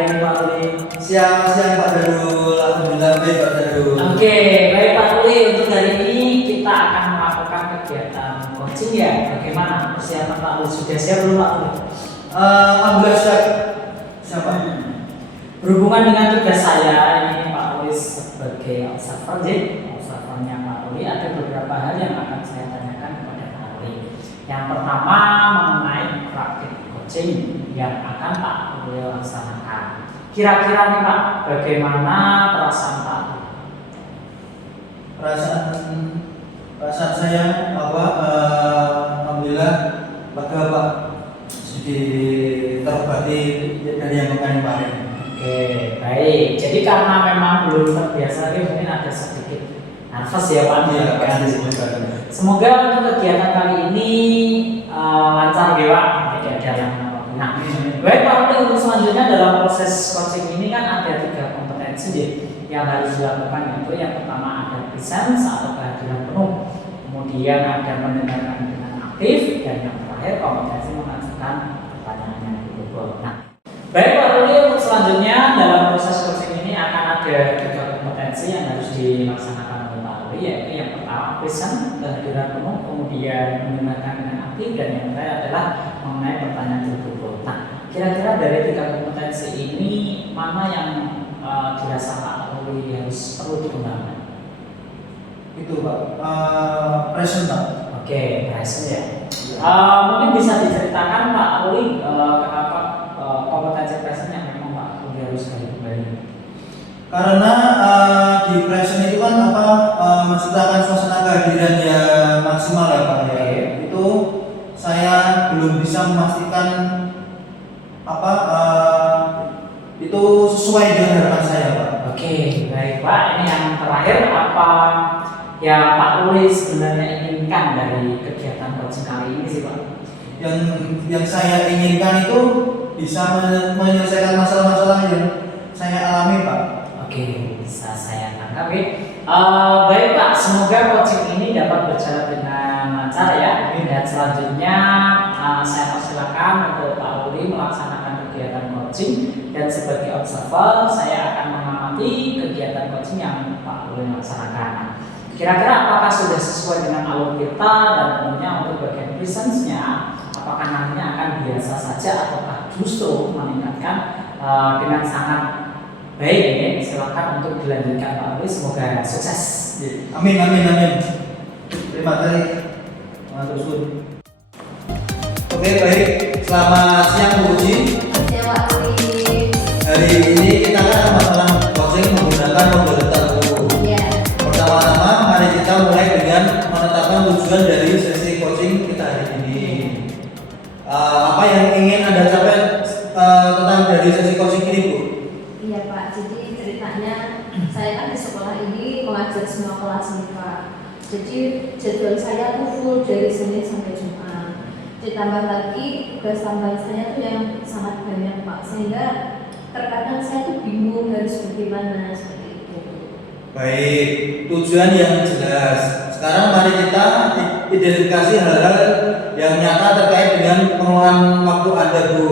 hari ini Pak Ruli? Siang Pak Darul, alhamdulillah baik Pak Darul. Oke, baik Pak Ruli, untuk hari ini kita akan melakukan kegiatan coaching ya. Bagaimana persiapan Pak Ruli? Sudah siap belum Pak Ruli? Alhamdulillah siap. Siapa? Berhubungan dengan tugas saya ini Pak Ruli sebagai observernya Pak Ruli, ada beberapa hal yang akan saya tanyakan kepada Pak Ruli. Yang pertama mengenai praktik coaching yang akan Pak Ruli laksanakan. Kira-kira nih Pak, bagaimana perasaan Pak? Perasaan saya bahwa alhamdulillah lega Pak, sedikit terobati dari yang kemarin. Oke, baik. Jadi karena memang belum terbiasa, mungkin ada sedikit nervous ya Pak. Iya, kan? Semoga. Semoga untuk kegiatan kali ini lancar ya Pak, tidak ada yang nah, baik Pak Ruli, untuk selanjutnya dalam proses coaching ini kan ada 3 kompetensi yang harus dilakukan, yaitu yang pertama ada presence atau kehadiran penuh, kemudian ada mendengarkan dengan aktif, dan yang terakhir kompetensi mengajukan pertanyaan yang berbobot. Nah, baik Pak Ruli, untuk selanjutnya dalam proses coaching ini akan ada 3 kompetensi yang harus dilaksanakan oleh Pak Ruli, yaitu yang pertama present, kehadiran penuh, kemudian mendengarkan dengan aktif, dan yang terakhir adalah mengenai pertanyaan berbobot. Nah, kira-kira dari 3 kompetensi ini mana yang dirasa Pak Ruli harus perlu dikembangkan? Itu Pak, present Pak. Oke, present ya. Mungkin bisa diceritakan Pak Ruli kenapa kompetensi present yang memang Pak Ruli harus kembali? Karena di present itu kan menciptakan suasana kehadiran yang maksimal ya Pak. Oke. Itu saya belum bisa memastikan itu sesuai dengan harapan saya Pak. Oke, baik Pak. Ini yang terakhir, apa yang Pak Ruli sebenarnya inginkan dari kegiatan coaching kali ini sih Pak? Yang saya inginkan itu bisa menyelesaikan masalah-masalah yang saya alami Pak. Oke, bisa saya tangkap ya. Baik Pak, semoga coaching ini dapat berjalan dengan lancar ya. Dan selanjutnya saya persilakan untuk Pak Ruli melaksanakan kegiatan coaching, dan sebagai observer saya akan mengamati kegiatan coaching yang Pak Ruli laksanakan. Kira-kira apakah sudah sesuai dengan alur kita, dan tentunya untuk bagian presence-nya apakah nantinya akan biasa saja ataukah justru meningkatkan dengan sangat baik ini. Silakan untuk dilanjutkan Pak Ruli, semoga sukses. Amin. Terima kasih. Matur. Oke, baik. Selamat siang Bu Uji. Selamat siang Pak Ruli. Hari ini kita akan melakukan coaching menggunakan model tertentu. Iya. Pertama-tama mari kita mulai dengan menetapkan tujuan dari sesi coaching kita hari ini. Apa yang ingin Anda capai tentang dari sesi coaching ini Bu? Iya Pak, jadi ceritanya saya kan di sekolah ini mengajar semua kelas nih Pak. Jadi jadwal saya tuh full dari Senin sampai Jumat. Ditambah lagi tugas tambahan saya tuh yang sangat banyak Pak, sehingga terkadang saya tuh bingung harus bagaimana seperti itu. Baik, tujuan yang jelas. Sekarang mari kita identifikasi hal-hal yang nyata terkait dengan pengelolaan waktu Anda Bu.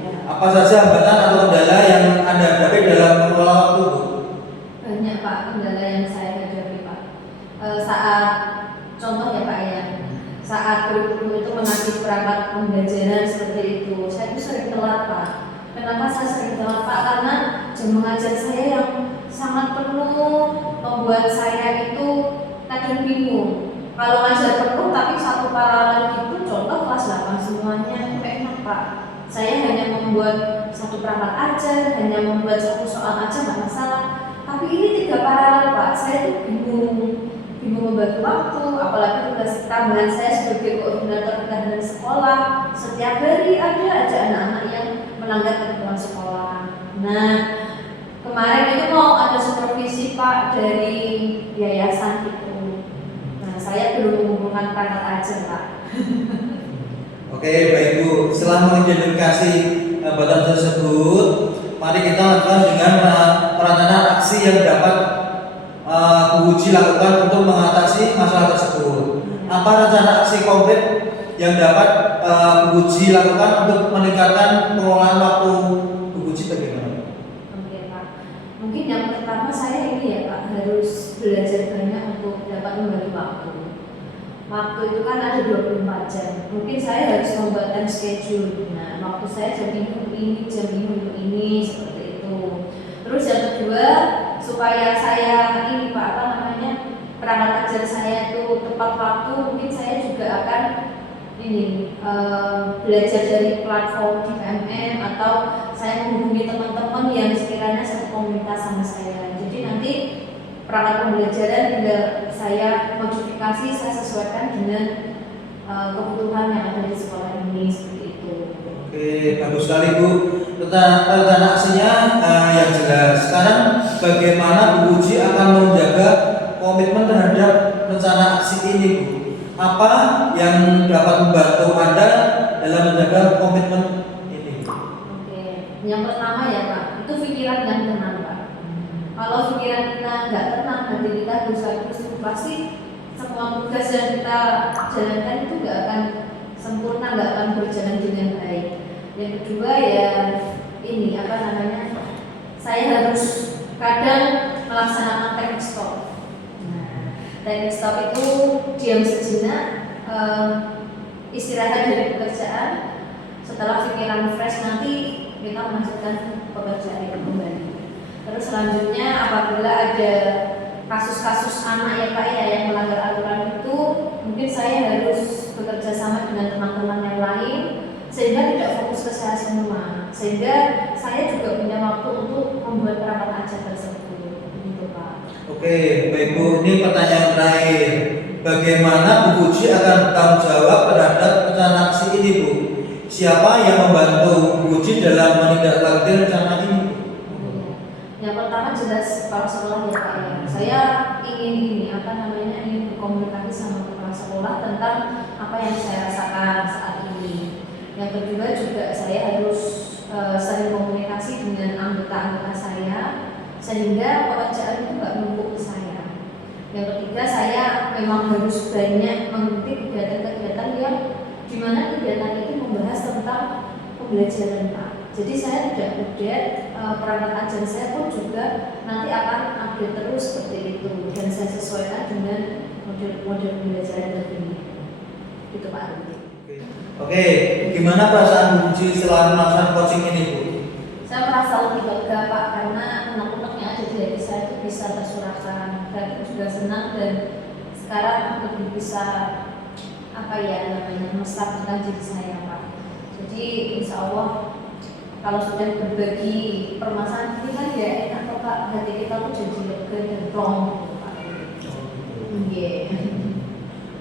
Ya. Apa saja hambatan atau kendala yang Anda hadapi dalam mengelola waktu Bu? Banyak Pak kendala yang saya hadapi Pak. Saat contoh ya Pak ya, saat kurikulum itu mengatur perangkat pembelajaran seperti itu, saya itu sering telat Pak. Kenapa saya sering telat Pak? Karena jam mengajar saya yang sangat penuh membuat saya itu kadang bingung. Kalau ngajar penuh tapi satu paralel itu, contoh kelas 8 semuanya itu enak Pak. Saya hanya membuat satu perangkat aja, hanya membuat satu soal aja nggak masalah. Tapi ini 3 paralel Pak, saya tuh bingung membagi waktu, apalagi tugas tambahan saya sebagai koordinator ketahanan sekolah. Setiap hari ada aja anak-anak yang melanggar ketentuan sekolah. Nah, kemarin itu mau ada supervisi Pak dari yayasan itu. Nah, saya belum mengumpulkan perangkat aja Pak. Oke, baik Bu. Setelah mengidentifikasi hambatan tersebut, mari kita lanjutkan dengan perencanaan aksi yang dapat Bu Uji lakukan untuk mengatasi masalah tersebut. Apa rencana aksi konkret yang dapat Bu Uji lakukan untuk meningkatkan pengelolaan waktu Bu Uji bagaimana? waktu itu kan ada 24 jam. Mungkin saya harus membuat time schedule. Nah, waktu saya jam ini, jam ini, seperti itu. Terus yang kedua, supaya saya ini Pak, apa namanya, perangkat ajar saya itu tepat waktu, mungkin saya juga akan ini belajar dari platform di PMM atau saya menghubungi teman-teman yang sekiranya satu komunitas sama saya. Jadi nanti perangkat pembelajaran tinggal saya modifikasi, saya sesuaikan dengan kebutuhan yang ada di sekolah ini, seperti itu. Oke, bagus sekali Bu. Rencana aksinya yang jelas. Sekarang bagaimana Bu Uji akan menjaga komitmen terhadap rencana aksi ini Bu? Apa yang dapat membantu Anda dalam menjaga komitmen ini? Oke, yang pertama ya Pak, itu pikiran yang tenang Pak. Kalau pikiran kita nggak tenang, hati kita terus pasti semua tugas yang kita jalankan itu nggak akan sempurna, nggak akan berjalan dengan baik. Yang kedua ya ini apa namanya, saya harus kadang melaksanakan teknik stop. Teknik stop itu diam sejenak, istirahat dari pekerjaan. Setelah pikiran fresh nanti kita melanjutkan pekerjaan itu kembali. Terus selanjutnya apabila ada kasus-kasus anak ya Pak ya yang melanggar aturan itu, mungkin saya harus bekerja sama dengan teman-teman yang lain sehingga tidak fokus ke saya semua. Sehingga saya juga punya waktu untuk membuat perangkat ajar tersebut. Gitu Pak. Oke, baik Bu. Ini pertanyaan terakhir. Bagaimana Bu Uji akan bertanggung jawab terhadap rencana aksi ini Bu? Siapa yang membantu Bu Uji dalam menindaklanjuti rencana ini? Yang pertama jelas kepala sekolah ya Pak ya. Saya ingin ingin berkomunikasi sama kepala sekolah tentang apa yang saya rasakan saat ini. Yang kedua juga saya harus sering komunikasi dengan anggota-anggota saya sehingga pekerjaan itu nggak menumpuk ke saya. Yang ketiga saya memang harus banyak mengikuti kegiatan-kegiatan yang dimana kegiatan itu membahas tentang pembelajaran Pak. Jadi saya tidak update, perangkat ajar saya pun juga nanti akan update terus seperti itu dan saya sesuaikan dengan model pembelajaran terkini. Itu Pak. Oke, gimana perasaan Bu Uji setelah melakukan coaching ini Bu? Saya merasa lebih lega Pak karena unek-unek yang ada di hati saya itu bisa tersurahkan. Dan itu juga senang dan sekarang lebih bisa menstabilkan diri saya Pak. Jadi insya Allah kalau sudah berbagi permasalahan ini kan ya enak kok Pak, hati kita tuh jadi lega dan plong gitu Pak.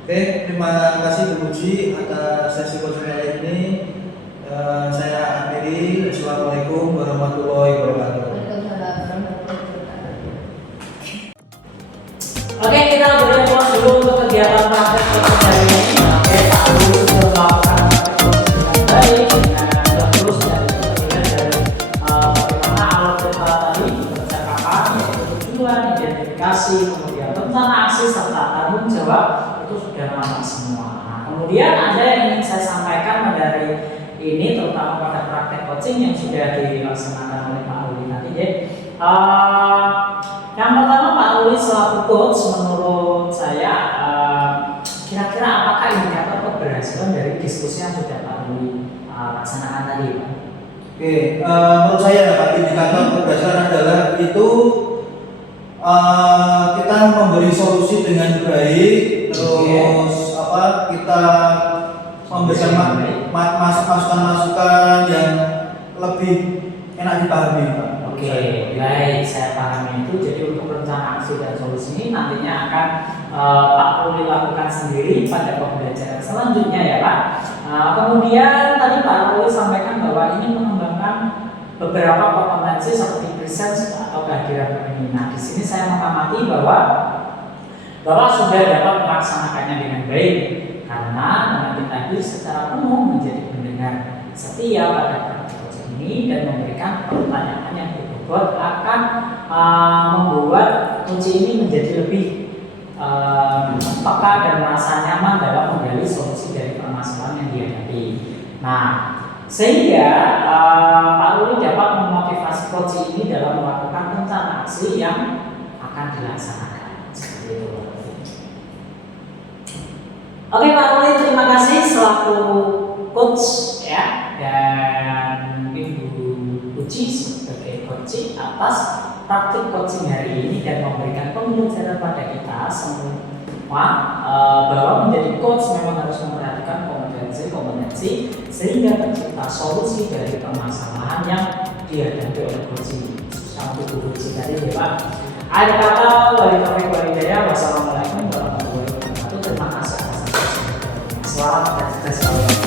Oke, terima kasih Bu Uji atas sesi coaching kali ini. Saya akhiri. Assalamualaikum warahmatullahi wabarakatuh. Oke, kita boleh puas dulu untuk kegiatan praktek coaching hari ini. Oke, Pak Guru sudah melakukan praktek coaching dengan baik, dengan terus dari bagaimana alur kita tadi percakapan, yaitu tujuan, identifikasi, kemudian rencana aksi serta tanggung jawab itu sudah nampak semua. Nah, kemudian ada yang ingin saya sampaikan dari ini terutama pada praktek coaching yang sudah dilaksanakan oleh Pak Uli tadi ya. Yang pertama Pak Uli selaku coach menurut saya kira-kira apakah indikator keberhasilan dari diskusi yang sudah Pak Uli laksanakan tadi Pak? Oke, menurut saya Pak, indikator keberhasilan adalah itu kita memberi solusi dengan baik, terus kita memberikan masukan-masukan yang lebih enak dipahami Pak. Oke, baik, saya pahami itu. Jadi untuk rencana aksi dan solusi ini nantinya akan Pak Uli lakukan sendiri pada pembelajaran selanjutnya ya Pak. Kemudian tadi Pak Uli sampaikan bahwa ini mengembangkan beberapa kompetensi seperti presence atau kehadiran ini. Nah, di sini saya mengamati bahwa Bapak sudah dapat melaksanakannya dengan baik karena dengan kita itu secara penuh menjadi pendengar setia pada praktek coaching ini dan memberikan pertanyaan yang berbobot akan membuat kunci ini menjadi lebih peka dan merasa nyaman dalam menggali solusi dari permasalahan yang dihadapi. Nah, sehingga Pak Uli dapat memotivasi coach ini dalam melakukan rencana aksi yang akan dilaksanakan. Seperti itu. Oke Pak Ruli, terima kasih selaku coach ya, dan Ibu Uci sebagai coach atas praktik coaching hari ini dan memberikan pembelajaran pada kita semua bahwa menjadi coach memang harus memperhatikan kompetensi sehingga tercipta solusi dari permasalahan yang dihadapi oleh coaching. Untuk Ibu Uci tadi ya Pak. Akhir kata, wassalamualaikum warahmatullahi wabarakatuh. Terima kasih atas selamat dan sukses selalu.